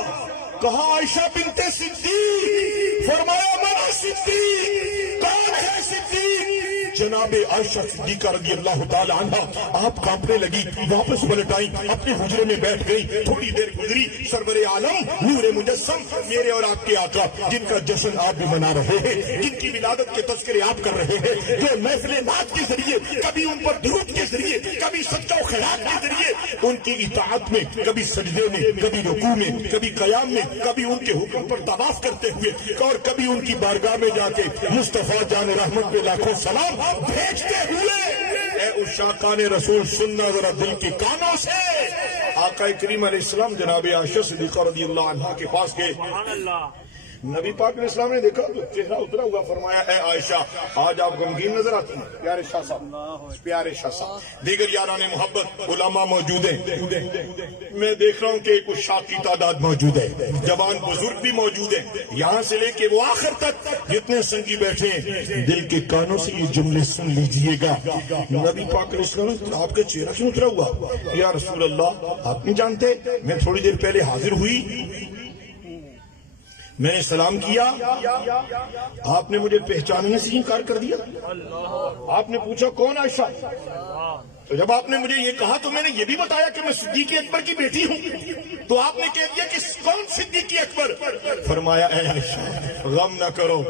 کہا عائشہ بنت صدیق. فرمایا میں صدیق. کون ہے صدیق؟ جناب عائشہ صدیقہ رضی اللہ تعالی عنہ. آپ کانپنے لگی، واپس پلٹ آئی، اپنے حجرے میں بیٹھ گئی. تھوڑی دیر گزری، سرور عالم نور مجسم میرے اور آپ کے آقا جن کا جشن آپ بھی منا رہے ہیں، جن کی ولادت کے تذکرے آپ کر رہے ہیں، جو محفل نعت کے ذریعے، کبھی ان پر درود کے ذریعے، کبھی سچا و خیرات کے ذریعے، ان کی اطاعت میں، کبھی سجدے میں، کبھی رکوع میں، کبھی قیام میں، کبھی ان کے حکم پر طواف کرتے ہوئے اور کبھی ان کی بارگاہ میں جا کے مصطفیٰ جان رحمت پہ لاکھوں سلام بھیجتے ہوئے، اے عشاقان رسول سننا ذرا دل کے کانوں سے. آقا کریم علیہ السلام جناب عائشہ صدیقہ رضی اللہ عنہا کے پاس گئے. نبی پاک علیہ السلام نے دیکھا تو چہرہ اترا ہوا. فرمایا اے عائشہ آج آپ غمگین نظر آتی ہیں. پیارے شاہ صاحب، پیارے شاہ صاحب. دیگر یاران محبت علماء موجود ہیں. میں دیکھ رہا ہوں کہ ایک عشاق کی تعداد موجود ہے، جوان بزرگ بھی موجود ہیں، یہاں سے لے کے وہ آخر تک جتنے سنگی بیٹھے ہیں دل کے کانوں سے یہ جملے سن لیجئے گا. نبی پاک علیہ السلام آپ کا چہرہ کیوں اترا ہوا؟ یا رسول اللہ آپ نہیں جانتے میں تھوڑی دیر پہلے حاضر ہوئی، میں نے سلام کیا، آپ نے مجھے پہچاننے سے انکار کر دیا. آپ نے پوچھا کون عائشہ؟ تو جب آپ نے مجھے یہ کہا تو میں نے یہ بھی بتایا کہ میں صدیق اکبر کی بیٹی ہوں. تو آپ نے کہہ دیا کہ کون صدیق اکبر؟ فرمایا اے عائشہ غم نہ کرو،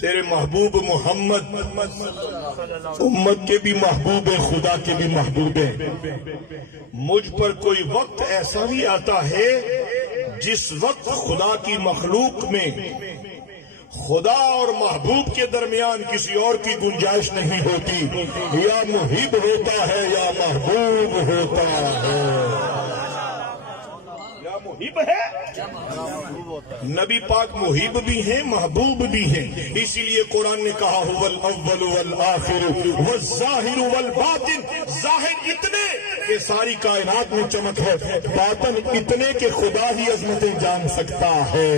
تیرے محبوب محمد امت کے بھی محبوب ہے، خدا کے بھی محبوب ہے. مجھ پر کوئی وقت ایسا بھی آتا ہے جس وقت خدا کی مخلوق میں خدا اور محبوب کے درمیان کسی اور کی گنجائش نہیں ہوتی. یا محب ہوتا ہے یا محبوب ہوتا ہے. یا محب ہے، نبی پاک محب بھی ہیں، محبوب بھی ہیں. اسی لیے قرآن نے کہا هو الاول والآخر والظاہر والباطن. ظاہر اتنے کہ ساری کائنات میں چمک ہے، باطن اتنے کہ خدا ہی عظمتیں جان سکتا ہے.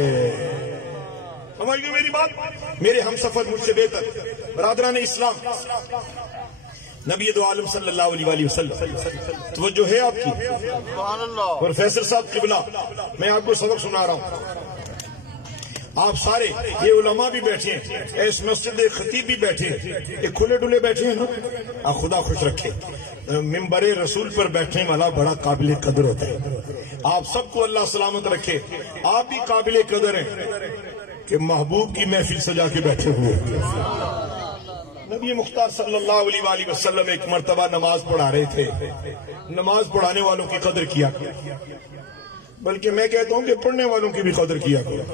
سمجھ گئے میری بات؟ میرے ہم سفر مجھ سے بہتر برادران اسلام، نبی دو عالم صلی اللہ علیہ وآلہ وسلم توجہ ہے آپ کی؟ پروفیسر صاحب قبلہ میں آپ کو سبق سنا رہا ہوں. آپ سارے یہ علماء بھی بیٹھے ہیں، اس مسجد خطیب بھی بیٹھے ہیں، ایک کھلے ڈلے بیٹھے ہیں نا. خدا خوش رکھے. ممبر رسول پر بیٹھنے والا بڑا قابل قدر ہوتا ہے. آپ سب کو اللہ سلامت رکھے. آپ بھی قابل قدر ہیں کہ محبوب کی محفل سجا کے بیٹھے ہوئے. نبی مختار صلی اللہ علیہ وآلہ وسلم ایک مرتبہ نماز پڑھا رہے تھے. نماز پڑھانے والوں کی قدر کیا، بلکہ میں کہتا ہوں کہ پڑھنے والوں کی بھی قدر کیا کرو.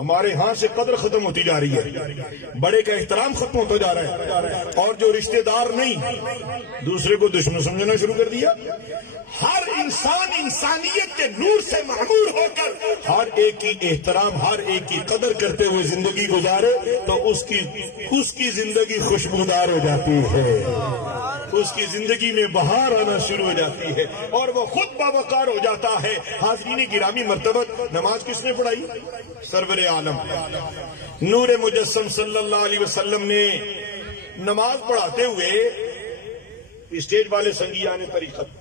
ہمارے ہاں سے قدر ختم ہوتی جا رہی ہے، بڑے کا احترام ختم ہوتا جا رہا ہے، اور جو رشتہ دار نہیں دوسرے کو دشمن سمجھنا شروع کر دیا۔ ہر انسان انسانیت کے نور سے معمور ہو کر ہر ایک کی احترام، ہر ایک کی قدر کرتے ہوئے زندگی گزارے تو اس کی زندگی خوشبودار ہو جاتی ہے، اس کی زندگی میں بہار آنا شروع ہو جاتی ہے اور وہ خود باوقار ہو جاتا ہے۔ حاضرین گرامی مرتبت، نماز کس نے پڑھائی؟ سرور عالم نور مجسم صلی اللہ علیہ وسلم نے نماز پڑھاتے ہوئے اسٹیج والے سنگیان طریقت،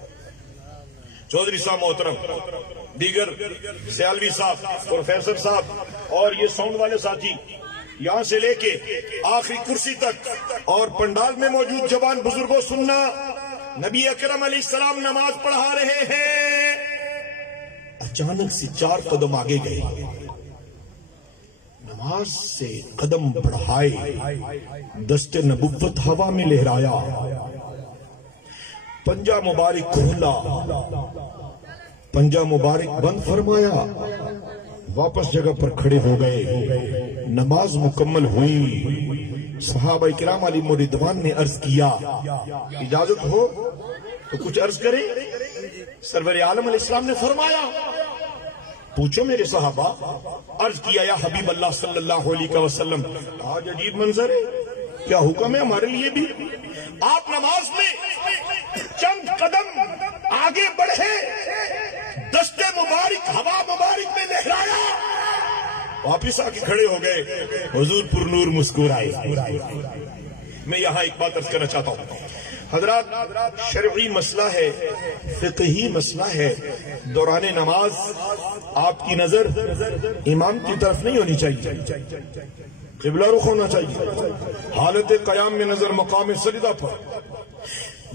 چودھری صاحب محترم، دیگر سیالوی صاحب، پروفیسر صاحب اور یہ ساؤنڈ والے ساتھی، یہاں سے لے کے آخری کرسی تک اور پنڈال میں موجود جوان بزرگوں سننا، نبی اکرم علیہ السلام نماز پڑھا رہے ہیں، اچانک سے 4 قدم آگے گئے، نماز سے قدم بڑھائے، دست نبوت ہوا میں لہرایا، پنجہ مبارک کھولا، پنجہ مبارک بند فرمایا، واپس جگہ پر کھڑے ہو گئے، نماز مکمل ہوئی۔ صحابہ کرام علیہم رضوان نے عرض کیا، اجازت ہو تو کچھ عرض کریں؟ سرور عالم علیہ السلام نے فرمایا، پوچھو میرے صحابہ۔ عرض کیا، یا حبیب اللہ صلی اللہ علیہ وسلم، آج عجیب منظر ہے، کیا حکم ہے ہمارے لیے بھی؟ آپ نماز میں چند قدم آگے بڑھے، دست مبارک ہوا مبارک میں لہرایا، واپس آ کے کھڑے ہو گئے، حضور پر نور مسکرائے۔ میں یہاں ایک بات عرض کرنا چاہتا ہوں حضرات، شرعی مسئلہ ہے، فقہی مسئلہ ہے، دوران نماز آپ کی نظر امام کی طرف نہیں ہونی چاہیے، قبلہ رخ ہونا چاہیے، حالت قیام میں نظر مقام سجدہ پر۔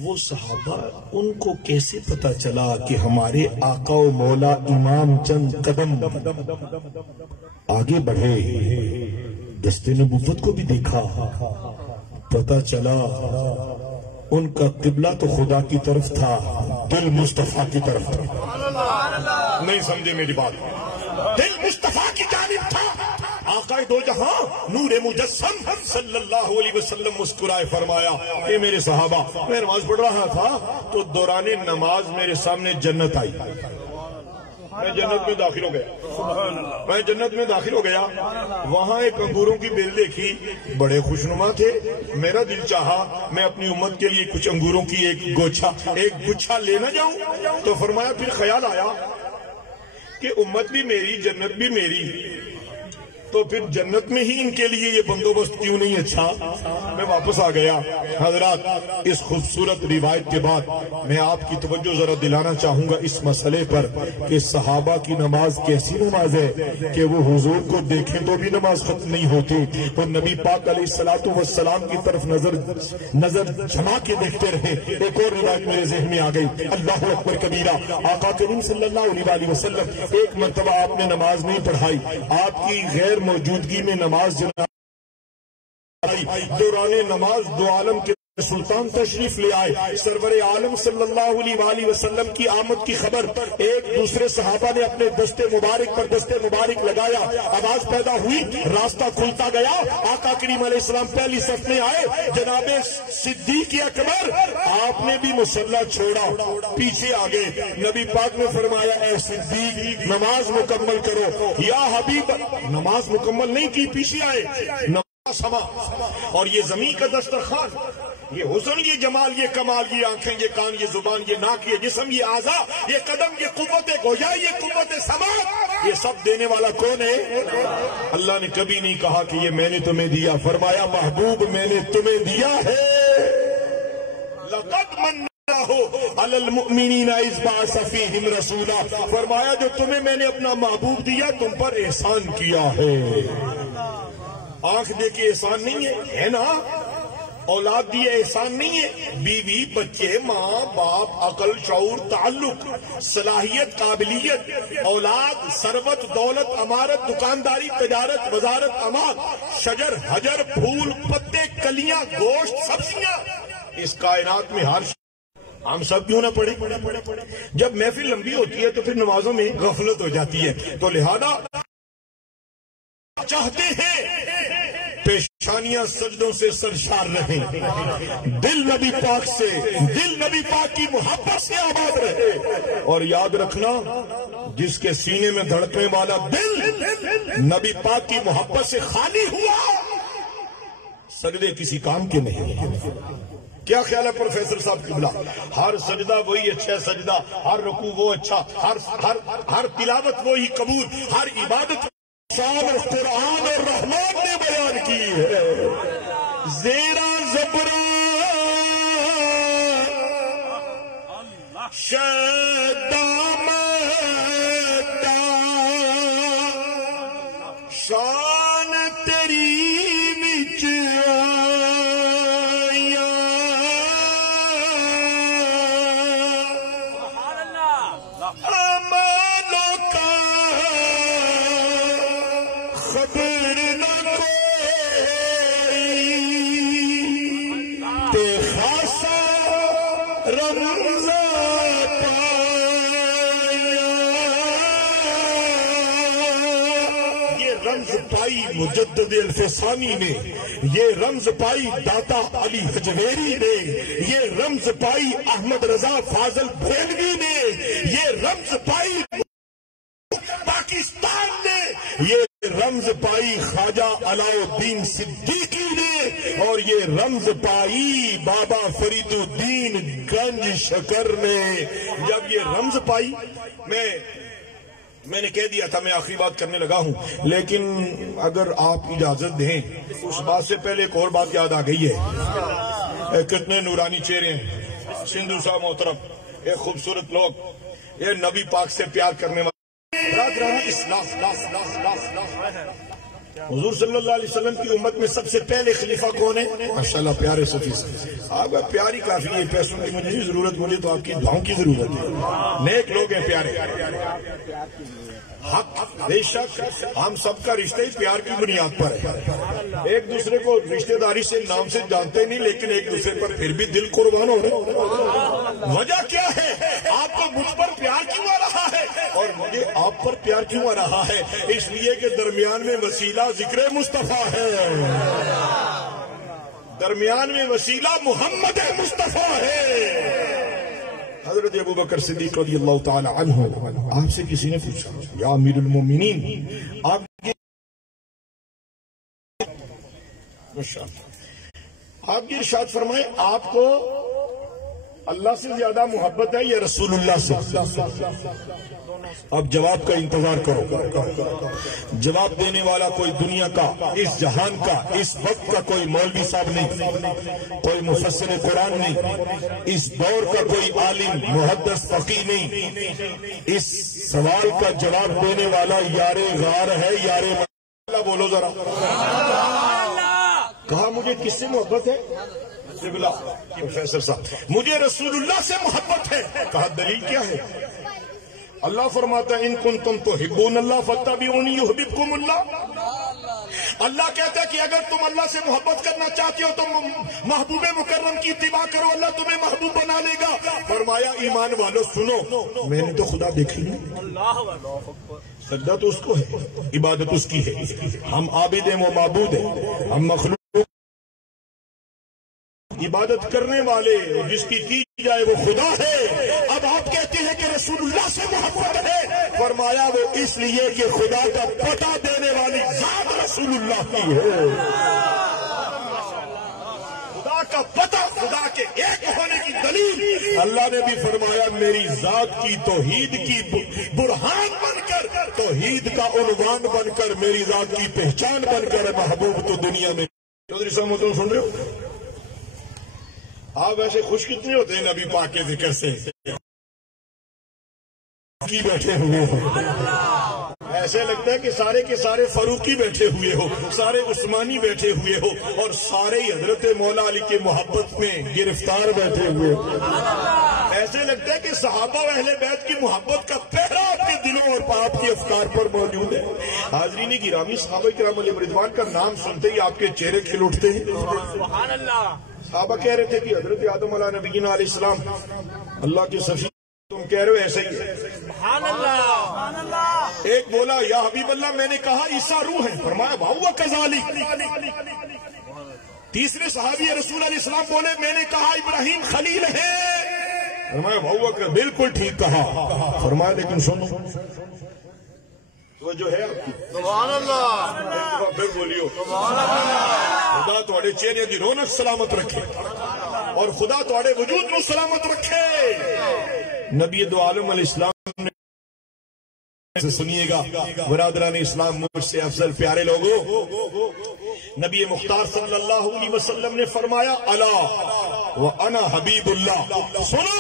وہ صحابہ، ان کو کیسے پتا چلا کہ ہمارے آقا و مولا امام چند قدم آگے بڑھے؟ دست نبوت کو بھی دیکھا، پتا چلا ان کا قبلہ تو خدا کی طرف تھا، دل مصطفیٰ کی طرف تھا۔ نہیں سمجھے میری بات؟ دل مصطفیٰ کی جانب تھا۔ آقا دو جہاں نور مجسم صلی اللہ علیہ وسلم مسکرائے، فرمایا، اے میرے صحابہ، میں نماز پڑھ رہا تھا تو دوران نماز میرے سامنے جنت آئی، میں جنت میں داخل ہو گیا، وہاں ایک انگوروں کی بیل دیکھی، بڑے خوشنما تھے، میرا دل چاہا میں اپنی امت کے لیے کچھ انگوروں کی ایک گچھا لینا جاؤں، تو فرمایا، پھر خیال آیا کہ امت بھی میری، جنت بھی میری، تو پھر جنت میں ہی ان کے لیے یہ بندوبست کیوں نہیں اچھا؟ میں واپس آ گیا۔ حضرات، اس خوبصورت روایت کے بعد میں آپ کی توجہ ذرا دلانا چاہوں گا اس مسئلے پر کہ صحابہ کی نماز کیسی نماز ہے کہ وہ حضور کو دیکھیں تو بھی نماز ختم نہیں ہوتی، وہ نبی پاک علیہ الصلوۃ والسلام کی طرف نظر جما کے دیکھتے رہے۔ ایک اور روایت میرے ذہن میں آ گئی، اللہ اکبر کبیرہ، آقا کریم صلی اللہ علیہ وسلم ایک مرتبہ آپ نے نماز نہیں پڑھائی، آپ کی غیر موجودگی میں نماز دوران نماز دو عالم کے سلطان تشریف لے آئے، سرور عالم صلی اللہ علیہ وآلہ وسلم کی آمد کی خبر ایک دوسرے صحابہ نے اپنے دست مبارک پر دست مبارک لگایا، آواز پیدا ہوئی، راستہ کھلتا گیا، آقا کریم علیہ السلام پہلی صف میں آئے، جناب صدیق اکبر آپ نے بھی مصلی چھوڑا، پیچھے آگے، نبی پاک نے فرمایا، اے صدیق نماز مکمل کرو، یا حبیب، نماز مکمل نہیں کی، پیچھے آئے، سما، اور یہ زمین کا دسترخوان، یہ حسن، یہ جمال، یہ کمال، یہ آنکھیں، یہ کان، یہ زبان، یہ ناک، یہ جسم، یہ اعضاء، یہ قدم، یہ قوت گویا، یہ قوت سماعت، یہ سب دینے والا کون ہے؟ اللہ نے کبھی نہیں کہا کہ یہ میں نے تمہیں دیا، فرمایا محبوب میں نے تمہیں دیا ہے، لقد من علی المؤمنین اذ بعث فیہم رسولا، فرمایا جو تمہیں میں نے اپنا محبوب دیا تم پر احسان کیا ہے۔ آنکھ دے کے احسان نہیں ہے نا؟ اولاد دیے احسان نہیں ہے؟ بیوی، بچے، ماں باپ، عقل، شعور، تعلق، صلاحیت، قابلیت، اولاد، ثروت، دولت، امارت، دکانداری، تجارت، وزارت، اماد، شجر، حجر، پھول، پتے، کلیاں، گوشت، سبزیاں، اس کائنات میں ہر ہم سب کیوں نہ پڑھیں؟ جب محفل لمبی ہوتی ہے تو پھر نمازوں میں غفلت ہو جاتی ہے، تو لہذا چاہتے ہیں پیشانیاں سجدوں سے سرشار رہیں، دل نبی پاک سے، دل نبی پاک کی محبت سے آباد رہے۔ اور یاد رکھنا، جس کے سینے میں دھڑکنے والا دل نبی پاک کی محبت سے خالی ہوا، سجدے کسی کام کے نہیں۔ کیا خیال ہے پروفیسر صاحب قبلہ؟ ہر سجدہ وہی اچھا سجدہ، ہر رکوع وہ اچھا، ہر تلاوت وہی قبول، ہر عبادت قرآن اور رحمان نے بیان کی ہے۔ زیرا زبرا شدام شان تیری وچ آیا، امانوں کا خبر نہ کوئی، تے خاصا رمضان رمز پائی مجدد الفسانی نے، یہ رمز پائی داتا علی حجویری نے، یہ رمز پائی احمد رضا فاضل بریلوی نے، یہ رمز پائی پاکستان نے، یہ رمز پائی خواجہ علاء الدین صدیقی نے، اور یہ رمز پائی بابا فرید الدین گنج شکر نے۔ جب یہ رمز پائی، میں نے کہہ دیا تھا میں آخری بات کرنے لگا ہوں، لیکن اگر آپ اجازت دیں اس بات سے پہلے ایک اور بات یاد آ گئی ہے۔ کتنے نورانی چہرے ہیں، سندھو صاحب محترم، ایک خوبصورت لوگ، یہ نبی پاک سے پیار کرنے والے۔ حضور صلی اللہ علیہ وسلم کی امت میں سب سے پہلے خلیفہ کون ہے؟ ماشاءاللہ پیارے صفی سے آپ پیاری کافی ہے، پیسوں کی مجھے نہیں ضرورت، مجھے تو آپ کی دعاؤں کی ضرورت ہے۔ نیک لوگ ہیں پیارے، حق بے شک ہم سب کا رشتہ ہی پیار کی بنیاد پر ہے۔ ایک دوسرے کو رشتہ داری سے نام سے جانتے نہیں، لیکن ایک دوسرے پر پھر بھی دل قربان ہو رہے۔ وجہ کیا ہے؟ آپ کو مجھ پر پیار کیوں آ رہا ہے اور مجھے آپ پر پیار کیوں آ رہا ہے؟ اس لیے کہ درمیان میں وسیلہ ذکر مصطفیٰ ہے، درمیان میں وسیلہ محمد مصطفیٰ ہے۔ حضرت ابو بکر صدیق رضی اللہ تعالی عنہ، آپ سے کسی نے پوچھا یا امیر المومنین، آپ کی ارشاد فرمائیں آپ کو اللہ سے زیادہ محبت ہے یا رسول اللہ سے؟ اب جواب کا انتظار کرو۔ جواب دینے والا کوئی دنیا کا، اس جہان کا، اس وقت کا کوئی مولوی صاحب نہیں، کوئی مفسر قرآن نہیں، اس دور کا کوئی عالم محدث فقیہ نہیں۔ اس سوال کا جواب دینے والا یار غار ہے، یار اللہ بولو ذرا۔ کہا مجھے کس سے محبت ہے؟ پروفیسر صاحب مجھے رسول اللہ سے محبت ہے۔ کہا دلیل کیا ہے؟ اللہ فرماتا ہے ان کنتم تحبون اللہ فاتبعونی یحببکم اللہ۔ اللہ کہتا ہے کہ اگر تم اللہ سے محبت کرنا چاہتے ہو تو محبوب مکرم کی اتباع کرو، اللہ تمہیں محبوب بنا لے گا۔ فرمایا ایمان والو سنو، میں نے تو خدا دیکھی نہیں، سجدہ تو اس کو ہے، عبادت اس کی ہے، ہم عابد ہیں وہ معبود ہیں، ہم مخلوق عبادت کرنے والے جس کی جائے وہ خدا ہے۔ اب آپ کہتے ہیں کہ رسول اللہ سے محبت ہے، فرمایا وہ اس لیے کہ خدا کا پتہ دینے والی ذات رسول اللہ کی ہے۔ خدا کا پتہ، خدا کے ایک ہونے کی دلیل اللہ نے بھی فرمایا میری ذات کی توحید کی برہان بن کر، توحید کا عنوان بن کر، میری ذات کی پہچان بن کر محبوب تو دنیا میں۔ چودھری صاحب محترم سن رہے ہو؟ آپ ویسے خوش کتنے ہوتے ہیں نبی پاک کے ذکر سے؟ کی بیٹھے ہوئے ہو، ایسے لگتا ہے کہ سارے کے سارے فاروقی بیٹھے ہوئے ہو، سارے عثمانی بیٹھے ہوئے ہو، اور سارے حضرت مولا علی کے محبت میں گرفتار بیٹھے ہوئے ہو۔ ایسے لگتا ہے کہ صحابہ و اہل بیت کی محبت کا پہرا آپ کے دلوں اور آپ کے افکار پر موجود ہے۔ حاضرین گرامی، صحابہ کرام علیہ رضوان کا نام سنتے ہی آپ کے چہرے کھل اٹھتے ہیں۔ سبحان اللہ۔ صحابہ کہہ رہے تھے کہ حضرت آدم علیہ نبینا علیہ السلام اللہ کے سفیر تم کہہ رہے ہو ایسے ہی ہے. ایک بولا یا حبیب اللہ میں نے کہا عیسیٰ روح ہے. فرمایا بھاؤ کذالک. تیسرے صحابی رسول علیہ السلام بولے میں نے کہا ابراہیم خلیل ہے. فرمایا بھاؤ بالکل ٹھیک کہا. فرمایا لیکن سنو جو ہے سبحان اللہ پھر بولیو خدا تھوڑے چہرے کی رونق سلامت رکھے اور خدا تھوڑے وجود کو سلامت رکھے. نبی دو عالم علیہ السلام سے سنیے گا برادران اسلام مجھ سے افضل پیارے لوگوں. نبی مختار صلی اللہ علیہ وسلم نے فرمایا الا وانا حبیب اللہ. سنو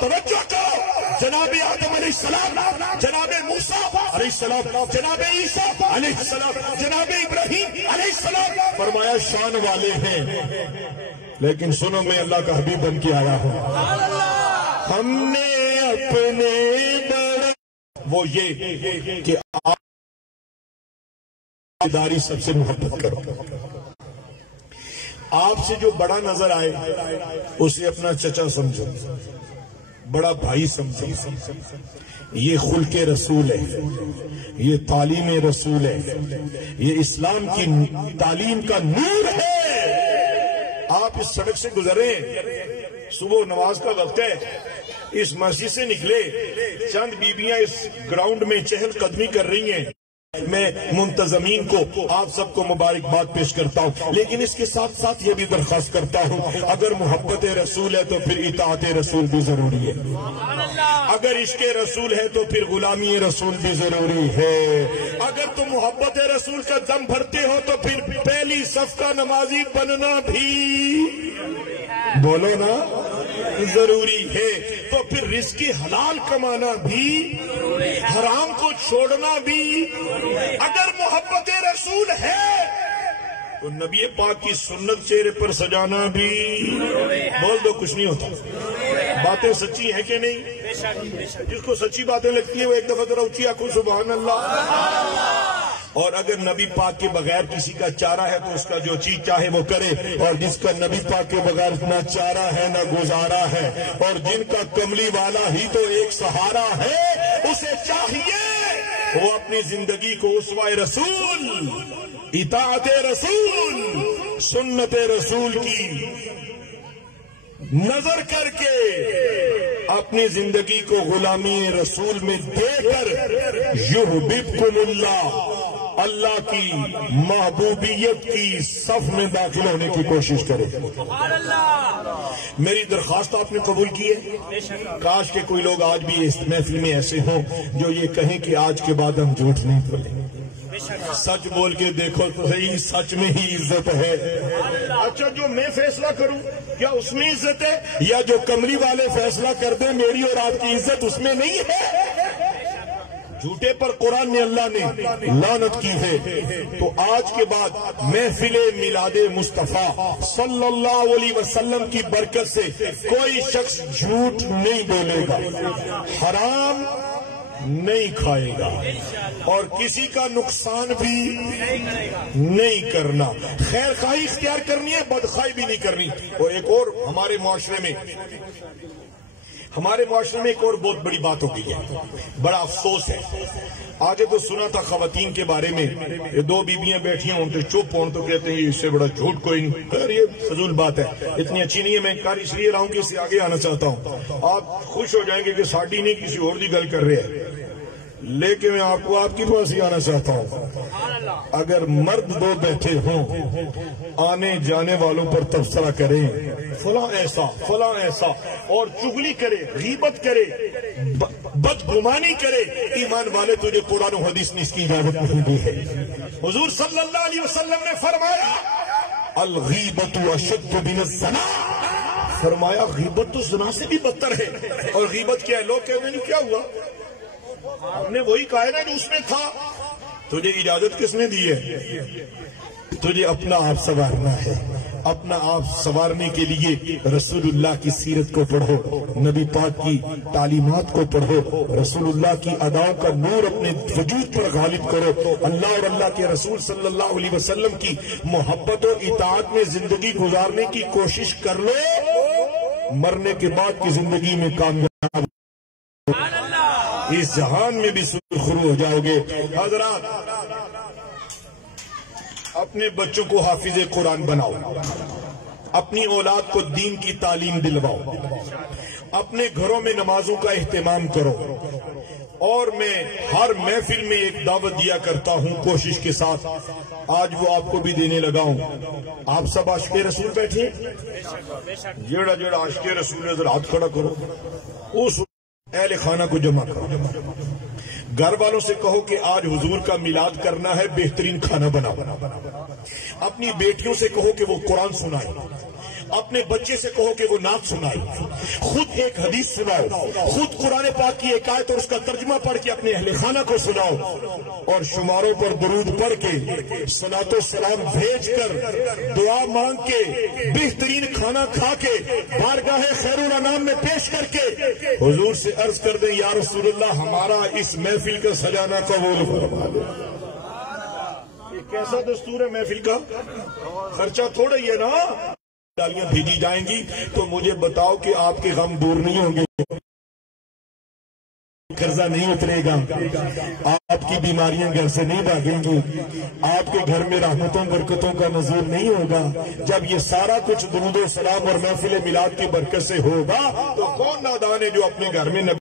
توجہ کرو. جناب آدم علیہ السلام، جناب موسیٰ علیہ السلام، جناب عیسیٰ علیہ السلام، جناب ابراہیم علیہ السلام فرمایا شان والے ہیں، لیکن سنو میں اللہ کا حبیب بن کے آیا ہوں. ہم نے اپنے وہ یہ کہ آپ داری سب سے محبت کرو. آپ سے جو بڑا نظر آئے اسے اپنا چچا سمجھو، بڑا بھائی سمجھو. یہ خلق رسول ہے، یہ تعلیم رسول ہے، یہ اسلام کی تعلیم کا نور ہے. آپ اس سڑک سے گزرے، صبح نماز کا وقت ہے، اس مسجد سے نکلے، چند بیبیاں اس گراؤنڈ میں چہل قدمی کر رہی ہیں. میں منتظمین کو آپ سب کو مبارکباد پیش کرتا ہوں، لیکن اس کے ساتھ ساتھ یہ بھی درخواست کرتا ہوں اگر محبت رسول ہے تو پھر اطاعت رسول بھی ضروری ہے. اگر عشق رسول ہے تو پھر غلامی رسول بھی ضروری ہے. اگر تم محبت رسول کا دم بھرتے ہو تو پھر پہلی صف کا نمازی بننا بھی بولو نا ضروری ہے. تو پھر رزق حلال کمانا بھی، حرام کو چھوڑنا بھی. اگر محبت رسول ہے تو نبی پاک کی سنت چہرے پر سجانا بھی. بول دو کچھ نہیں ہوتا. باتیں سچی ہیں کہ نہیں؟ جس کو سچی باتیں لگتی ہیں وہ ایک دفعہ ذرا اونچی آنکھوں سبحان اللہ. اور اگر نبی پاک کے بغیر کسی کا چارہ ہے تو اس کا جو چیز چاہے وہ کرے، اور جس کا نبی پاک کے بغیر نہ چارہ ہے نہ گزارا ہے، اور جن کا کملی والا ہی تو ایک سہارا ہے، اسے چاہیے وہ اپنی زندگی کو اسوہ رسول، اطاعت رسول، سنت رسول کی نظر کر کے اپنی زندگی کو غلامی رسول میں دے کر یحببکم اللہ، اللہ کی محبوبیت کی صف میں داخل ہونے کی کوشش کرے. میری درخواست آپ نے قبول کی ہے. کاش کہ کوئی لوگ آج بھی اس محفل میں ایسے ہوں جو یہ کہیں کہ آج کے بعد ہم جھوٹ نہیں بولیں. سچ بول کے دیکھو تو صحیح، سچ میں ہی عزت ہے. اچھا جو میں فیصلہ کروں کیا اس میں عزت ہے؟ یا جو کمری والے فیصلہ کر دیں میری اور آپ کی عزت اس میں نہیں ہے؟ جھوٹے پر قرآن نے اللہ نے لعنت کی ہے. تو آج کے بعد محفل میلاد مصطفیٰ صلی اللہ علیہ وسلم کی برکت سے کوئی شخص جھوٹ نہیں بولے گا، حرام نہیں کھائے گا، اور کسی کا نقصان بھی نہیں کرنا. خیر خواہی اختیار کرنی ہے، بدخواہی بھی نہیں کرنی. اور ایک اور ہمارے معاشرے میں ایک اور بہت بڑی بات ہو گئی ہے، بڑا افسوس ہے. آگے تو سنا تھا خواتین کے بارے میں، یہ دو بیویاں بیٹھی ہوں تو چپ ہوں تو کہتے ہیں اس سے بڑا جھوٹ کوئی نہیں. خیر یہ فضول بات ہے، اتنی اچھی نہیں ہے. میں کار اس لیے رہا ہوں کہ اس سے آگے آنا چاہتا ہوں. آپ خوش ہو جائیں گے کہ ساڈی نہیں کسی اور دی گل کر رہے ہیں، لیکن میں آپ کو آپ کی پاس ہی آنا چاہتا ہوں. اگر مرد دو بیٹھے ہوں، آنے جانے والوں پر تبصرہ کریں فلاں ایسا فلاں ایسا، اور چغلی کرے، غیبت کرے، بدگمانی کرے، ایمان والے تجھے قرآن و حدیث نے اس کی اجازت نہیں دی ہے. حضور صلی اللہ علیہ وسلم نے فرمایا الغیبت اشد من الزنا. فرمایا غیبت تو زنا سے بھی بدتر ہے. اور غیبت کیا ہے؟ لوگ کہتے ہیں کیا ہوا، ہم نے وہی کہا نا جو اس میں تھا. تجھے اجازت کس نے دی ہے؟ تجھے اپنا آپ سنوارنا ہے. اپنا آپ سنوارنے کے لیے رسول اللہ کی سیرت کو پڑھو، نبی پاک کی تعلیمات کو پڑھو، رسول اللہ کی اداؤں کا نور اپنے وجود پر غالب کرو. اللہ اور اللہ کے رسول صلی اللہ علیہ وسلم کی محبت و اطاعت میں زندگی گزارنے کی کوشش کر لو. مرنے کے بعد کی زندگی میں کامیاب اس جہان میں بھی سرخرو ہو جاؤ گے۔ حضرات، اپنے بچوں کو حافظ قرآن بناؤ، اپنی اولاد کو دین کی تعلیم دلواؤ، اپنے گھروں میں نمازوں کا اہتمام کرو۔ اور میں ہر محفل میں ایک دعوت دیا کرتا ہوں کوشش کے ساتھ، آج وہ آپ کو بھی دینے لگا ہوں۔ آپ سب عاشق رسول بیٹھے، جیڑا جیڑا عاشق رسول ہے ذرا ہاتھ کھڑا کرو، اس اہل خانہ کو جمع کرو، گھر والوں سے کہو کہ آج حضور کا میلاد کرنا ہے، بہترین کھانا بناؤ، اپنی بیٹیوں سے کہو کہ وہ قرآن سنائے، اپنے بچے سے کہو کہ وہ نعت سنائے، خود ایک حدیث سناؤ، خود قرآن پاک کی ایک آیت اور اس کا ترجمہ پڑھ کے اپنے اہل خانہ کو سناؤ، اور شماروں پر درود پڑھ کے صلاۃ و سلام بھیج کر دعا مانگ کے بہترین کھانا کھا کے بارگاہ خیر الانام میں پیش کر کے حضور سے عرض کر دیں یا رسول اللہ ہمارا اس محفل کا سجانہ قبول فرما دے۔ یہ کیسا دستور ہے محفل کا؟ خرچہ تھوڑا ہی ہے نا، ڈالیاں بھیجی جائیں گی تو مجھے بتاؤ کہ آپ کے غم دور نہیں ہوں گے، قرضہ نہیں اترے گا، آپ کی بیماریاں گھر سے نہیں بھاگیں گی، آپ کے گھر میں رحمتوں برکتوں کا نزول نہیں ہوگا۔ جب یہ سارا کچھ درود و سلام اور محفل میلاد کی برکت سے ہوگا تو کون نادان ہے جو اپنے گھر میں